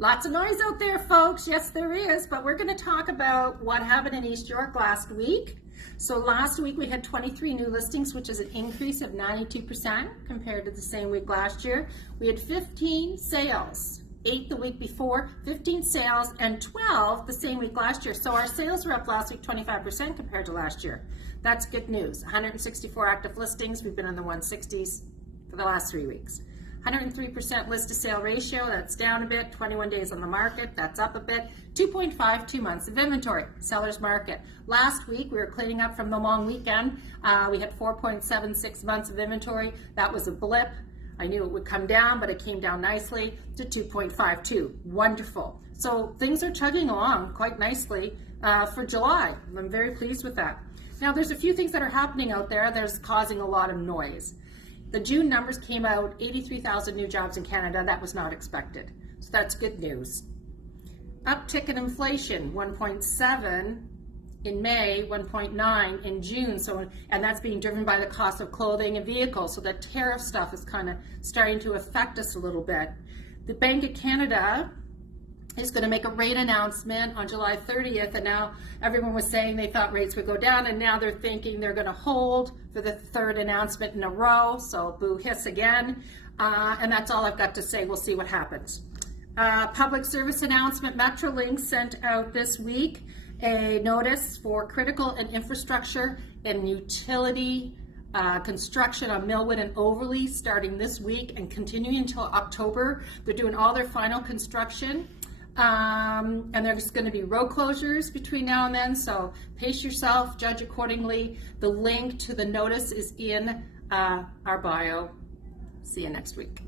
Lots of noise out there, folks. Yes, there is, but we're going to talk about what happened in East York last week. So last week we had 23 new listings, which is an increase of 92% compared to the same week last year. We had 15 sales, 8 the week before, 15 sales, and 12 the same week last year. So our sales were up last week 25% compared to last year. That's good news. 164 active listings. We've been in the 160s for the last 3 weeks. 103% list to sale ratio, that's down a bit. 21 days on the market, that's up a bit. 2.52 months of inventory, seller's market. Last week we were cleaning up from the long weekend. We had 4.76 months of inventory. That was a blip. I knew it would come down, but it came down nicely to 2.52. Wonderful. So things are chugging along quite nicely for July. I'm very pleased with that. Now there's a few things that are happening out there that's causing a lot of noise. The June numbers came out, 83,000 new jobs in Canada. That was not expected. So that's good news. Uptick in inflation, 1.7 in May, 1.9 in June. And that's being driven by the cost of clothing and vehicles. So the tariff stuff is kind of starting to affect us a little bit. The Bank of Canada is going to make a rate announcement on July 30th, and now everyone was saying they thought rates would go down, and now they're thinking they're going to hold for the third announcement in a row, so boo hiss again, and that's all I've got to say. We'll see what happens. Public service announcement, Metrolinx sent out this week a notice for critical and infrastructure and utility construction on Millwood and Overlea starting this week and continuing until October. They're doing all their final construction. And there's going to be road closures between now and then, so pace yourself, judge accordingly. The link to the notice is in our bio. See you next week.